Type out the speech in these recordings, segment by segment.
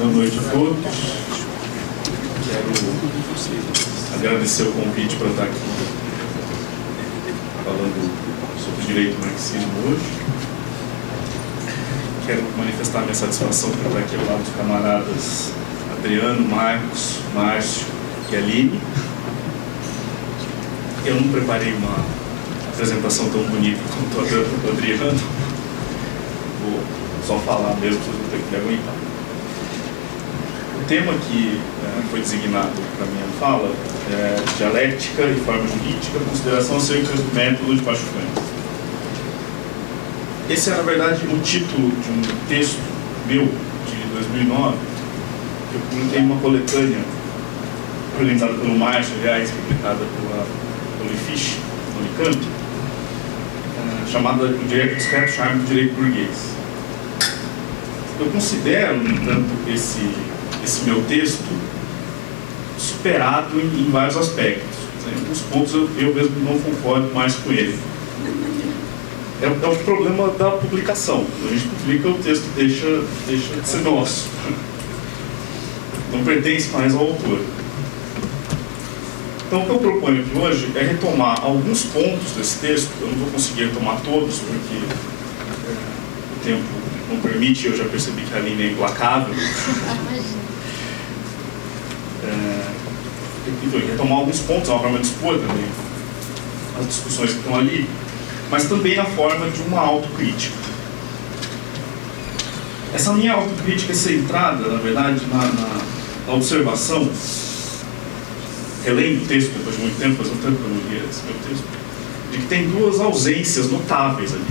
Boa noite a todos. Quero agradecer o convite para estar aqui falando sobre direito e marxismo hoje. Quero manifestar minha satisfação por estar aqui ao lado dos camaradas Adriano, Marcos, Márcio e Aline. Eu não preparei uma apresentação tão bonita quanto a do Adriano. Vou só falar mesmo, vocês vão ter que me aguentar. O tema que foi designado para minha fala é dialética e forma jurídica, consideração acerca do método de Pachucanes. Esse é, na verdade, o título de um texto meu, de 2009, que eu publiquei uma coletânea, organizada pelo Márcio, aliás, publicada pela Unifish, Unicamp, chamada O Direito Discreto, Charme do Direito Burguês. Eu considero, no entanto, esse meu texto superado em vários aspectos. Em alguns pontos eu mesmo não concordo mais com ele. É o problema da publicação. A gente publica, o texto deixa de ser nosso. Não pertence mais ao autor. Então, o que eu proponho aqui hoje é retomar alguns pontos desse texto. Eu não vou conseguir retomar todos, porque o tempo não permite. Eu já percebi que a linha é implacável. Retomar alguns pontos, é uma forma de expor também as discussões que estão ali, mas também a forma de uma autocrítica. Essa minha autocrítica é centrada, na verdade, na observação, relendo o texto depois de muito tempo, faz um tempo que eu não lia esse meu texto, de que tem duas ausências notáveis ali.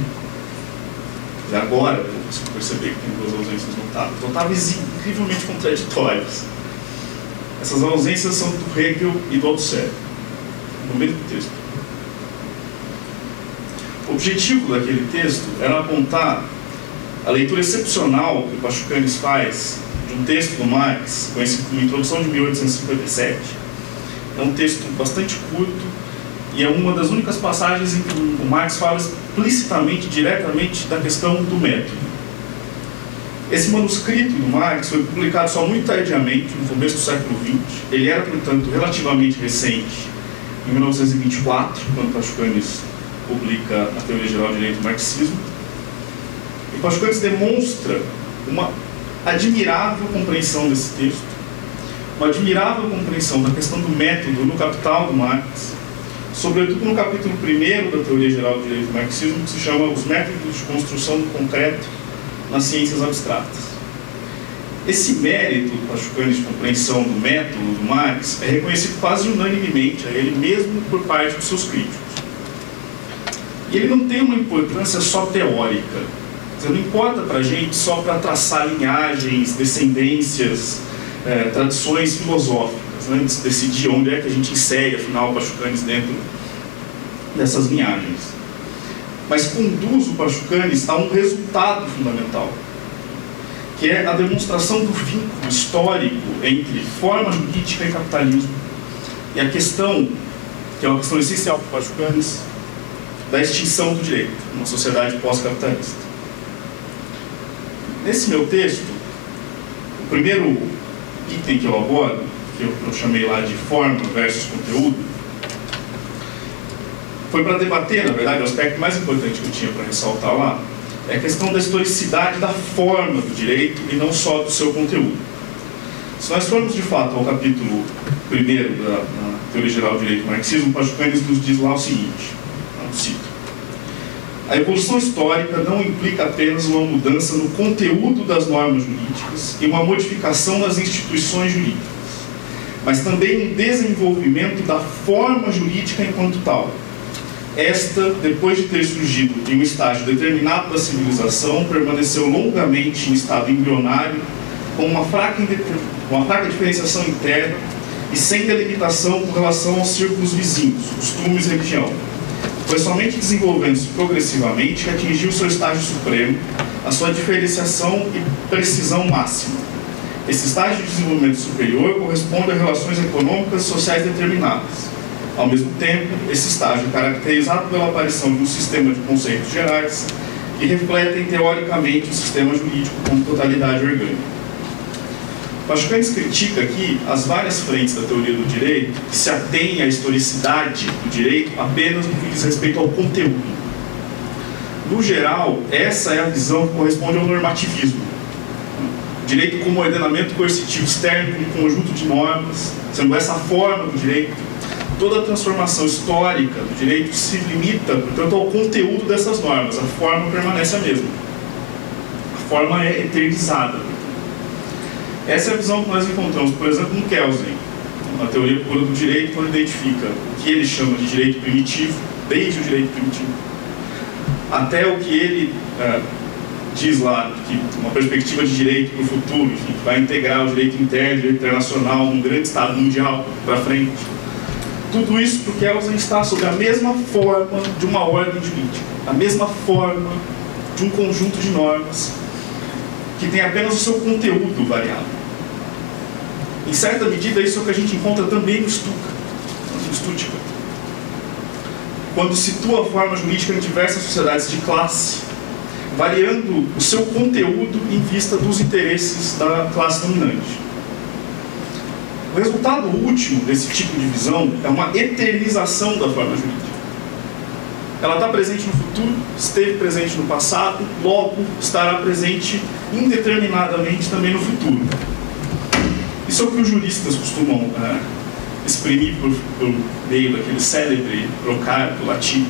E agora eu consigo perceber que tem duas ausências notáveis e incrivelmente contraditórias. Essas ausências são do Hegel e do Althusser, no mesmo texto. O objetivo daquele texto era apontar a leitura excepcional que o Pachucanes faz de um texto do Marx, conhecido como Introdução de 1857. É um texto bastante curto e é uma das únicas passagens em que o Marx fala explicitamente, diretamente, da questão do método. Esse manuscrito do Marx foi publicado só muito tardiamente, no começo do século XX. Ele era, portanto, relativamente recente, em 1924, quando Pachucanes publica a Teoria Geral do Direito e Marxismo. E Pachucanes demonstra uma admirável compreensão desse texto, uma admirável compreensão da questão do método no Capital do Marx, sobretudo no capítulo 1º da Teoria Geral do Direito e Marxismo, que se chama Os Métodos de Construção do Concreto nas Ciências Abstratas. Esse mérito do Pachucanes de compreensão do método do Marx é reconhecido quase unanimemente a ele mesmo por parte dos seus críticos. E ele não tem uma importância só teórica. Não importa para a gente só para traçar linhagens, descendências, tradições filosóficas, né? Decidir onde é que a gente insere, afinal, o Pachucanes dentro dessas linhagens. Mas conduz o Pachucanes a um resultado fundamental, que é a demonstração do vínculo histórico entre forma jurídica e capitalismo, e a questão, que é uma questão essencial para o Pachucanes, da extinção do direito numa sociedade pós-capitalista. Nesse meu texto, o primeiro item que eu abordo, que eu chamei lá de forma versus conteúdo, foi para debater, na verdade, o aspecto mais importante que eu tinha para ressaltar lá, é a questão da historicidade da forma do direito e não só do seu conteúdo. Se nós formos, de fato, ao capítulo 1º da Teoria Geral do Direito e Marxismo, Pachucanes nos diz lá o seguinte, cito: a evolução histórica não implica apenas uma mudança no conteúdo das normas jurídicas e uma modificação das instituições jurídicas, mas também um desenvolvimento da forma jurídica enquanto tal. Esta, depois de ter surgido em um estágio determinado da civilização, permaneceu longamente em estado embrionário, com uma fraca diferenciação interna e sem delimitação com relação aos círculos vizinhos, costumes e religião. Foi somente desenvolvendo-se progressivamente que atingiu seu estágio supremo, a sua diferenciação e precisão máxima. Esse estágio de desenvolvimento superior corresponde a relações econômicas e sociais determinadas. Ao mesmo tempo, esse estágio é caracterizado pela aparição de um sistema de conceitos gerais que refletem teoricamente o sistema jurídico como totalidade orgânica. Pachucanes critica aqui as várias frentes da teoria do direito que se atém à historicidade do direito apenas no que diz respeito ao conteúdo. No geral, essa é a visão que corresponde ao normativismo. Direito como ordenamento coercitivo externo, como conjunto de normas, sendo essa a forma do direito. Toda a transformação histórica do direito se limita, portanto, ao conteúdo dessas normas. A forma permanece a mesma. A forma é eternizada. Essa é a visão que nós encontramos, por exemplo, no Kelsen, na teoria pura do direito, quando identifica o que ele chama de direito primitivo, desde o direito primitivo, até o que ele diz lá, que uma perspectiva de direito para o futuro, enfim, que vai integrar o direito interno, o direito internacional, um grande Estado mundial para frente. Tudo isso porque Kelsen está sob a mesma forma de uma ordem jurídica, a mesma forma de um conjunto de normas que tem apenas o seu conteúdo variado. Em certa medida, isso é o que a gente encontra também no Stuttgart, quando situa a forma jurídica em diversas sociedades de classe, variando o seu conteúdo em vista dos interesses da classe dominante. O resultado último desse tipo de visão é uma eternização da forma jurídica. Ela está presente no futuro, esteve presente no passado, logo estará presente indeterminadamente também no futuro. Isso é o que os juristas costumam exprimir por meio daquele célebre trocário do latim,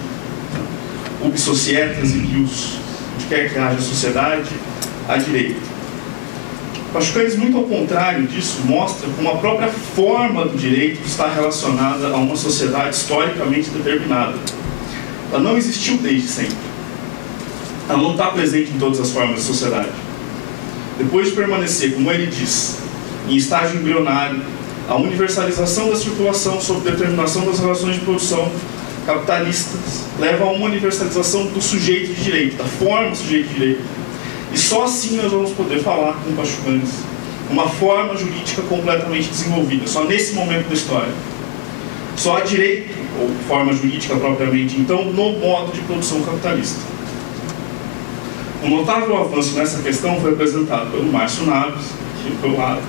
ubi societas in ius, onde quer que haja sociedade, há direito. Pachucanes, muito ao contrário disso, mostra como a própria forma do direito está relacionada a uma sociedade historicamente determinada. Ela não existiu desde sempre. Ela não está presente em todas as formas da sociedade. Depois de permanecer, como ele diz, em estágio embrionário, a universalização da circulação sob determinação das relações de produção capitalistas leva a uma universalização do sujeito de direito, da forma do sujeito de direito. E só assim nós vamos poder falar com Pachucanes uma forma jurídica completamente desenvolvida, só nesse momento da história. Só há direito, ou forma jurídica propriamente, então, no modo de produção capitalista. Um notável avanço nessa questão foi apresentado pelo Márcio Naves, aqui pelo lado,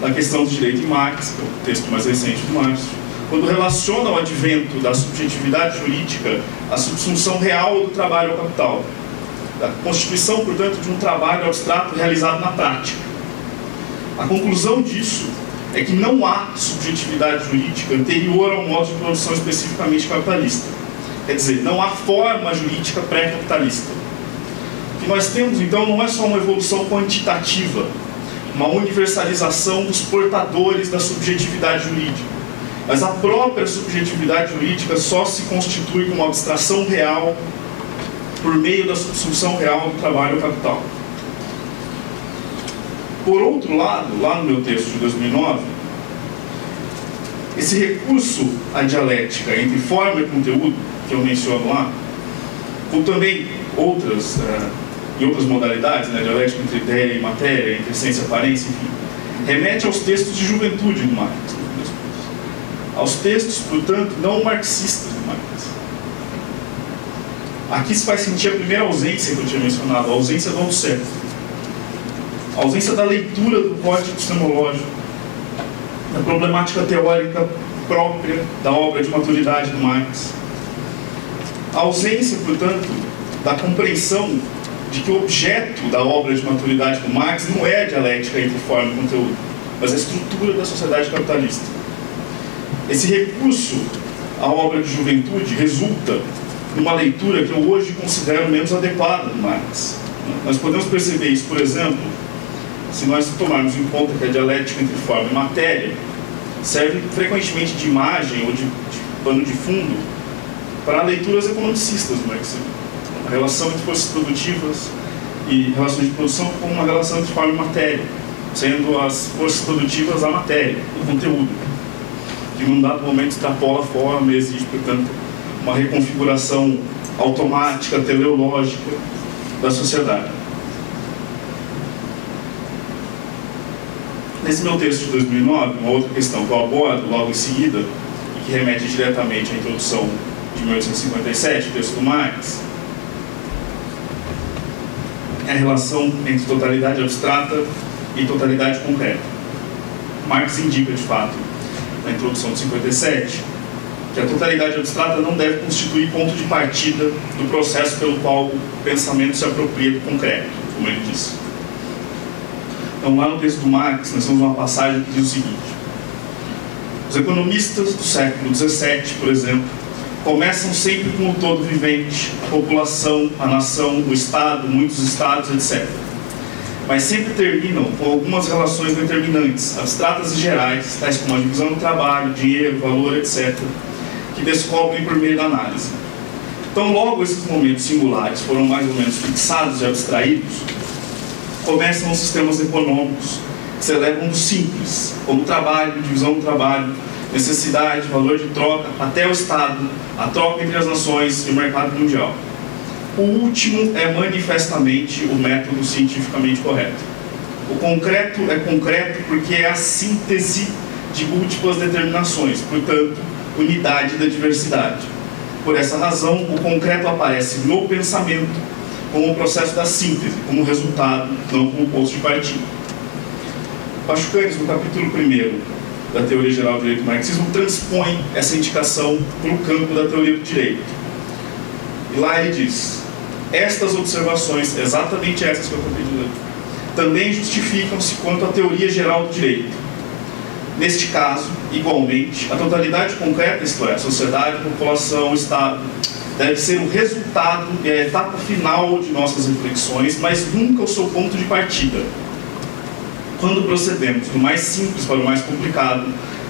na questão do direito em Marx, que é o texto mais recente do Márcio, quando relaciona o advento da subjetividade jurídica à subsunção real do trabalho ao capital, da constituição, portanto, de um trabalho abstrato realizado na prática. A conclusão disso é que não há subjetividade jurídica anterior ao modo de produção especificamente capitalista. Quer dizer, não há forma jurídica pré-capitalista. O que nós temos, então, não é só uma evolução quantitativa, uma universalização dos portadores da subjetividade jurídica, mas a própria subjetividade jurídica só se constitui como abstração real por meio da subsunção real do trabalho ao capital. Por outro lado, lá no meu texto de 2009, esse recurso à dialética entre forma e conteúdo, que eu menciono lá, como também em outras modalidades, né, dialética entre ideia e matéria, entre essência e aparência, enfim, remete aos textos de juventude do Marx, aos textos, portanto, não marxistas do Marx. Aqui se faz sentir a primeira ausência que eu tinha mencionado, a ausência do auto-certo, a ausência da leitura do código epistemológico, da problemática teórica própria da obra de maturidade do Marx, a ausência, portanto, da compreensão de que o objeto da obra de maturidade do Marx não é a dialética entre forma e conteúdo, mas a estrutura da sociedade capitalista. Esse recurso à obra de juventude resulta numa leitura que eu hoje considero menos adequada do Marx. Nós podemos perceber isso, por exemplo, se nós tomarmos em conta que a dialética entre forma e matéria serve frequentemente de imagem ou de pano de fundo para leituras economicistas do marxismo. A relação entre forças produtivas e relações de produção como uma relação entre forma e matéria, sendo as forças produtivas a matéria, o conteúdo, que num dado momento extrapola a forma e exige, portanto, uma reconfiguração automática, teleológica da sociedade. Nesse meu texto de 2009, uma outra questão que eu abordo logo em seguida, e que remete diretamente à introdução de 1857, o texto do Marx, é a relação entre totalidade abstrata e totalidade concreta. Marx indica, de fato, na introdução de 57, que a totalidade abstrata não deve constituir ponto de partida do processo pelo qual o pensamento se apropria do concreto, como ele disse. Então, lá no texto do Marx, nós temos uma passagem que diz o seguinte: os economistas do século XVII, por exemplo, começam sempre com o todo vivente, a população, a nação, o Estado, muitos estados, etc. Mas sempre terminam com algumas relações determinantes, abstratas e gerais, tais como a divisão do trabalho, dinheiro, valor, etc., que descobrem por meio da análise. Então, logo esses momentos singulares foram mais ou menos fixados e abstraídos, começam os sistemas econômicos que se elevam do simples, como trabalho, divisão do trabalho, necessidade, valor de troca, até o Estado, a troca entre as nações e o mercado mundial. O último é manifestamente o método cientificamente correto. O concreto é concreto porque é a síntese de múltiplas determinações, portanto, unidade da diversidade. Por essa razão, o concreto aparece no pensamento como o processo da síntese, como resultado, não como ponto de partida. Pachucanes, no capítulo 1º da Teoria Geral do Direito do Marxismo, transpõe essa indicação para o campo da teoria do direito. E lá ele diz: estas observações, exatamente essas que eu acabei de ler, também justificam-se quanto à teoria geral do direito. Neste caso, igualmente, a totalidade concreta, isto é, a sociedade, a população, o Estado, deve ser o resultado e a etapa final de nossas reflexões, mas nunca o seu ponto de partida. Quando procedemos do mais simples para o mais complicado,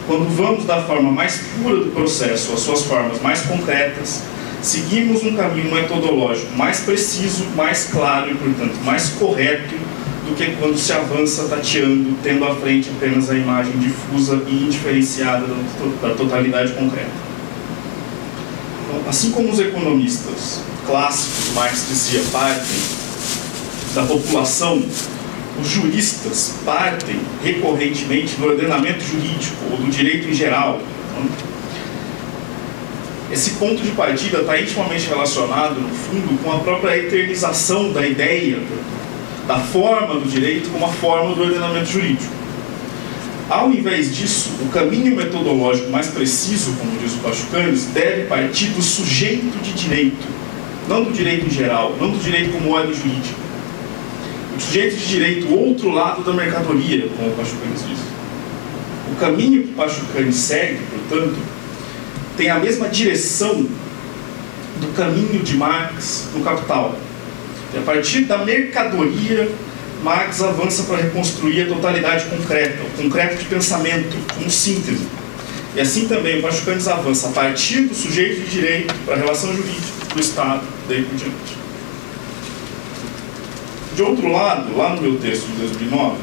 quando vamos da forma mais pura do processo às suas formas mais concretas, seguimos um caminho metodológico mais preciso, mais claro e, portanto, mais correto do que quando se avança tateando, tendo à frente apenas a imagem difusa e indiferenciada da totalidade concreta. Então, assim como os economistas clássicos, Marx dizia, partem da população, os juristas partem recorrentemente do ordenamento jurídico ou do direito em geral. Esse ponto de partida está intimamente relacionado, no fundo, com a própria eternização da ideia, da forma do direito como a forma do ordenamento jurídico. Ao invés disso, o caminho metodológico mais preciso, como diz o Pachucanes, deve partir do sujeito de direito, não do direito em geral, não do direito como ordem jurídica. O sujeito de direito, o outro lado da mercadoria, como o Pachucanes diz. O caminho que o Pachucanes segue, portanto, tem a mesma direção do caminho de Marx no Capital. E a partir da mercadoria, Marx avança para reconstruir a totalidade concreta, o concreto de pensamento, como síntese. E assim também o Pachucanes avança a partir do sujeito de direito para a relação jurídica, do Estado, daí por diante. De outro lado, lá no meu texto de 2009,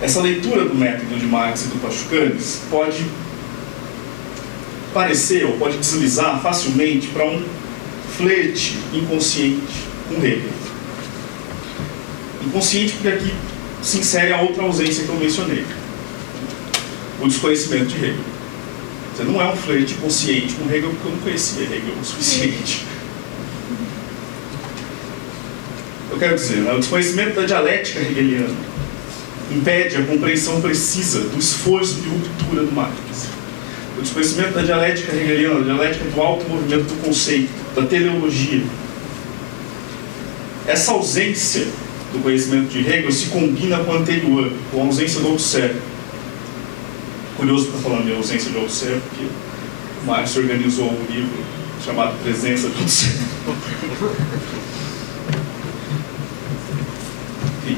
essa leitura do método de Marx e do Pachucanes pode parecer ou pode deslizar facilmente para um flerte inconsciente com Hegel. Inconsciente porque aqui se insere a outra ausência que eu mencionei, o desconhecimento de Hegel. Você não é um flerte consciente com Hegel porque eu não conhecia Hegel o suficiente. Eu quero dizer, o desconhecimento da dialética hegeliana impede a compreensão precisa do esforço de ruptura do Marx. O desconhecimento da dialética hegeliana, da dialética do alto movimento do conceito, da teleologia. Essa ausência do conhecimento de Hegel se combina com a anterior, com a ausência do Althusser. Curioso estar falando de ausência de Althusser, porque o Marx organizou um livro chamado Presença de Althusser.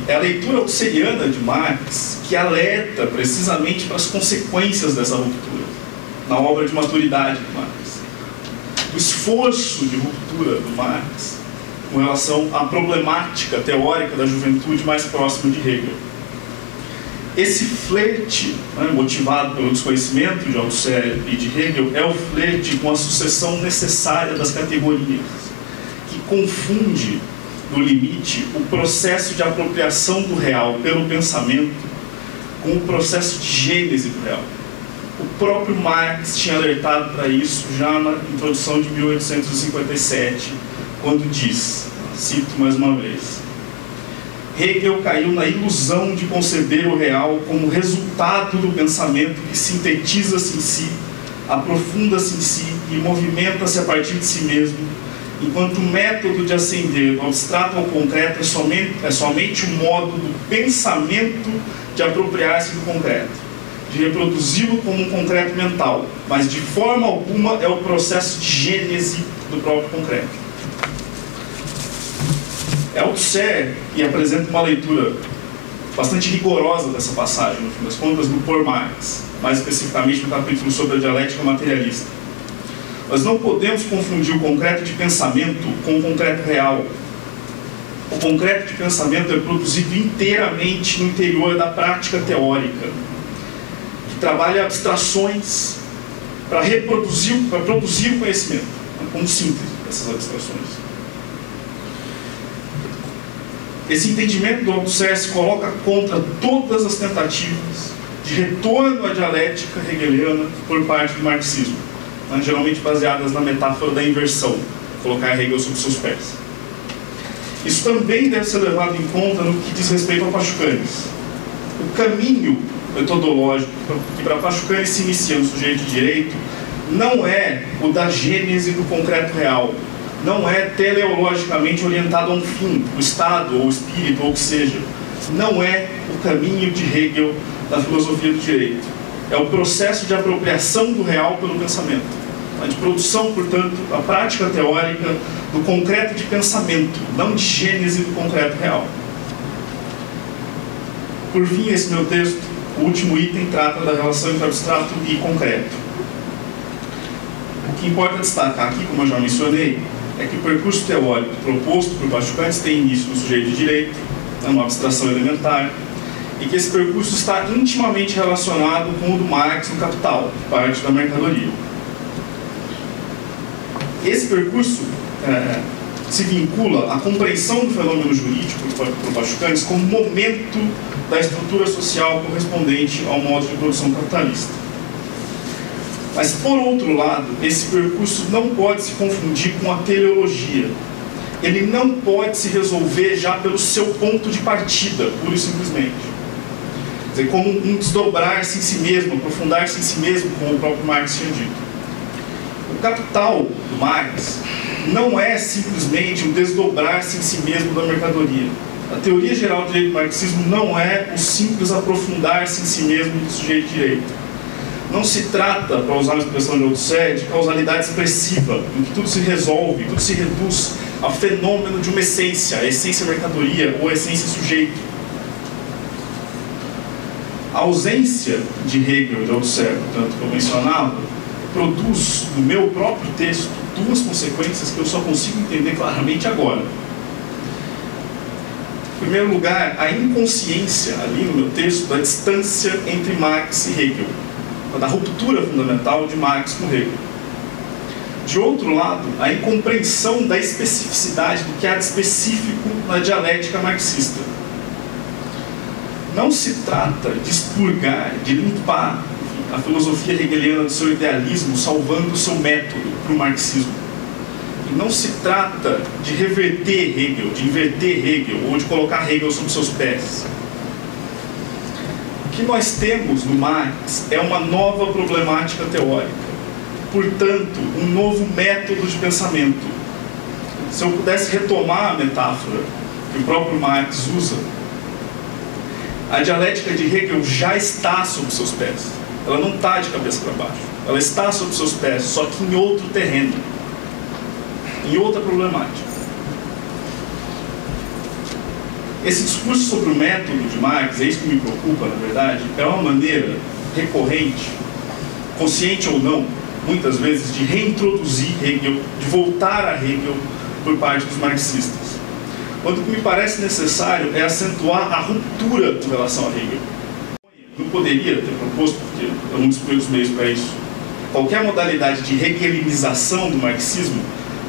É a leitura althuseriana de Marx que alerta precisamente para as consequências dessa ruptura, na obra de maturidade de Marx. O esforço de ruptura do Marx com relação à problemática teórica da juventude mais próxima de Hegel. Esse flerte, motivado pelo desconhecimento de Althusser e de Hegel, é o flerte com a sucessão necessária das categorias, que confunde, no limite, o processo de apropriação do real pelo pensamento com o processo de gênese do real. O próprio Marx tinha alertado para isso já na introdução de 1857, quando diz, cito mais uma vez: Hegel caiu na ilusão de conceber o real como resultado do pensamento que sintetiza-se em si, aprofunda-se em si e movimenta-se a partir de si mesmo, enquanto o método de ascender do abstrato ao concreto é somente o modo do pensamento de apropriar-se do concreto, de reproduzi-lo como um concreto mental, mas de forma alguma é o processo de gênese do próprio concreto. Althusser, que apresenta uma leitura bastante rigorosa dessa passagem, no fim das contas, do Por Marx, mais especificamente no capítulo sobre a dialética materialista. Nós não podemos confundir o concreto de pensamento com o concreto real. O concreto de pensamento é produzido inteiramente no interior da prática teórica, que trabalha abstrações para produzir o conhecimento, como síntese dessas abstrações. Esse entendimento do Althusser se coloca contra todas as tentativas de retorno à dialética hegeliana por parte do marxismo, geralmente baseadas na metáfora da inversão, colocar Hegel sob seus pés. Isso também deve ser levado em conta no que diz respeito a Pachucanes. O caminho metodológico que para Pachucanes se inicia no sujeito de direito não é o da gênese do concreto real, não é teleologicamente orientado a um fim, o Estado, ou o espírito, ou o que seja. Não é o caminho de Hegel da filosofia do direito. É o processo de apropriação do real pelo pensamento. A de produção, portanto, a prática teórica do concreto de pensamento, não de gênese do concreto real. Por fim, esse meu texto, o último item, trata da relação entre abstrato e concreto. O que importa destacar aqui, como eu já mencionei, é que o percurso teórico proposto por Pachucanes tem início no sujeito de direito, numa abstração elementar, e que esse percurso está intimamente relacionado com o do Marx no Capital, parte da mercadoria. Esse percurso se vincula à compreensão do fenômeno jurídico por Pachucanes como momento da estrutura social correspondente ao modo de produção capitalista. Mas, por outro lado, esse percurso não pode se confundir com a teleologia. Ele não pode se resolver já pelo seu ponto de partida, pura e simplesmente. Quer dizer, como um desdobrar-se em si mesmo, aprofundar-se em si mesmo, como o próprio Marx tinha dito. O Capital do Marx não é simplesmente um desdobrar-se em si mesmo da mercadoria. A teoria geral do direito do marxismo não é o simples aprofundar-se em si mesmo do sujeito de direito. Não se trata, para usar uma expressão de Althusser, de causalidade expressiva, em que tudo se resolve, tudo se reduz ao fenômeno de uma essência, a essência mercadoria ou a essência sujeito. A ausência de Hegel e de Althusser, portanto, que eu mencionava, produz, no meu próprio texto, duas consequências que eu só consigo entender claramente agora. Em primeiro lugar, a inconsciência, ali no meu texto, da distância entre Marx e Hegel, da ruptura fundamental de Marx com Hegel. De outro lado, a incompreensão da especificidade do que há de específico na dialética marxista. Não se trata de expurgar, de limpar a filosofia hegeliana do seu idealismo, salvando o seu método para o marxismo. E não se trata de reverter Hegel, de inverter Hegel, ou de colocar Hegel sob seus pés. O que nós temos no Marx é uma nova problemática teórica, portanto, um novo método de pensamento. Se eu pudesse retomar a metáfora que o próprio Marx usa, a dialética de Hegel já está sob seus pés. Ela não está de cabeça para baixo. Ela está sob seus pés, só que em outro terreno, em outra problemática. Esse discurso sobre o método de Marx, é isso que me preocupa, na verdade, é uma maneira recorrente, consciente ou não, muitas vezes, de reintroduzir Hegel, de voltar a Hegel por parte dos marxistas. Quando o que me parece necessário é acentuar a ruptura com relação a Hegel. Eu poderia ter proposto, porque eu não dispõe dos meios para isso, qualquer modalidade de hegelinização do marxismo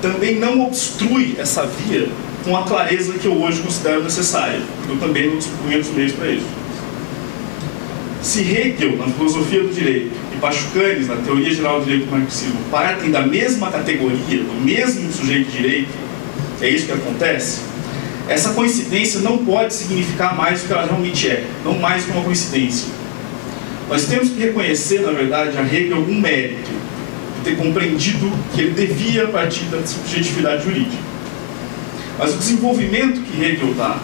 também não obstrui essa via com a clareza que eu hoje considero necessária. Eu também não disponho dos meios para isso. Se Hegel, na filosofia do direito, e Pachucanes, na teoria geral do direito do marxismo, partem da mesma categoria, do mesmo sujeito de direito, é isso que acontece, essa coincidência não pode significar mais do que ela realmente é, não mais que uma coincidência. Nós temos que reconhecer, na verdade, a Hegel algum mérito de ter compreendido que ele devia partir da subjetividade jurídica. Mas o desenvolvimento que Hegel dá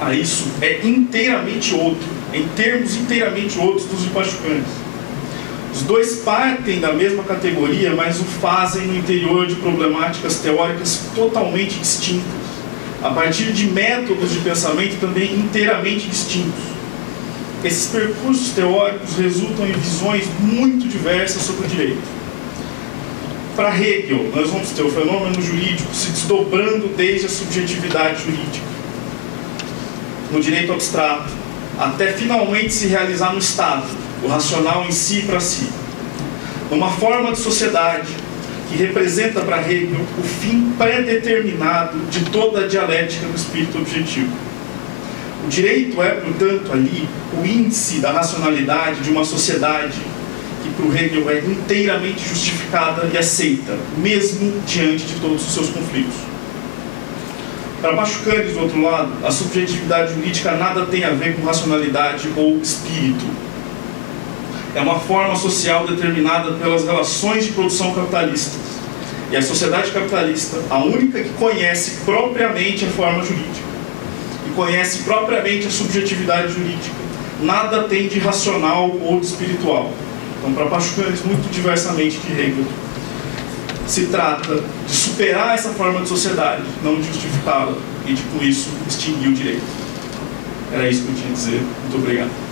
a isso é inteiramente outro, em termos inteiramente outros dos Pachucanes. Os dois partem da mesma categoria, mas o fazem no interior de problemáticas teóricas totalmente distintas, a partir de métodos de pensamento também inteiramente distintos. Esses percursos teóricos resultam em visões muito diversas sobre o direito. Para Hegel, nós vamos ter o fenômeno jurídico se desdobrando desde a subjetividade jurídica, no direito abstrato, até finalmente se realizar no Estado, o racional em si e para si, numa forma de sociedade que representa para Hegel o fim pré-determinado de toda a dialética do espírito objetivo. O direito é, portanto, ali o índice da racionalidade de uma sociedade que para o Hegel é inteiramente justificada e aceita, mesmo diante de todos os seus conflitos. Para Pachucanes, do outro lado, a subjetividade jurídica nada tem a ver com racionalidade ou espírito. É uma forma social determinada pelas relações de produção capitalistas. E a sociedade capitalista, a única que conhece propriamente a forma jurídica e conhece propriamente a subjetividade jurídica, nada tem de racional ou de espiritual. Então, para Pachucanes, muito diversamente de Hegel, se trata de superar essa forma de sociedade, não de justificá-la e de, com isso, extinguir o direito. Era isso que eu tinha a dizer. Muito obrigado.